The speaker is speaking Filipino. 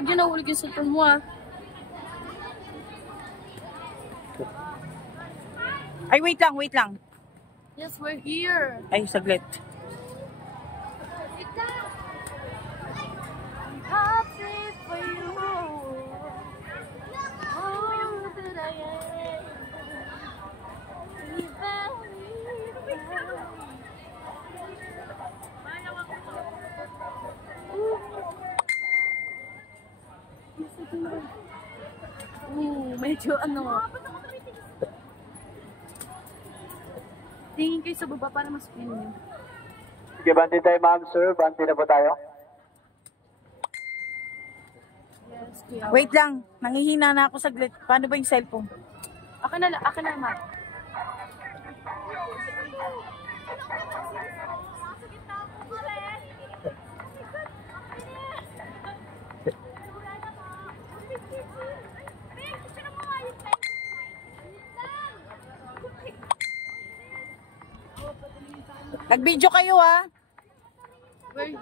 pag yun nahulog yung cellphone mo ah. Ay, wait lang, wait lang. Yes, we're here. Ay, saglit. Happy for you. Oh, that I am. Medyo ano. Tingin kayo sa baba para mas feel nyo. Sige, bante tayo ma'am, sir. Bante na po tayo. Yes, kuya. Wait lang, nangihina na ako saglit. Paano ba yung cellphone? Akin na, ma. Nag-video kayo, ha? We're here.